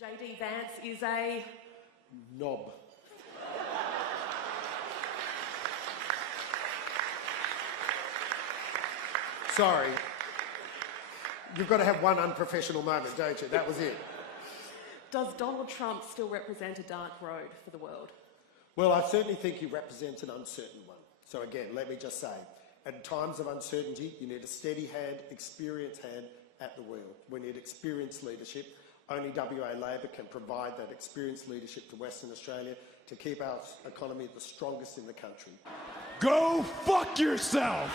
JD Vance is a... knob. Sorry. You've got to have one unprofessional moment, don't you? That was it. Does Donald Trump still represent a dark road for the world? Well, I certainly think he represents an uncertain one. So again, let me just say, at times of uncertainty, you need a steady hand, experienced hand at the wheel. We need experienced leadership. Only WA Labor can provide that experienced leadership to Western Australia to keep our economy the strongest in the country. Go fuck yourself!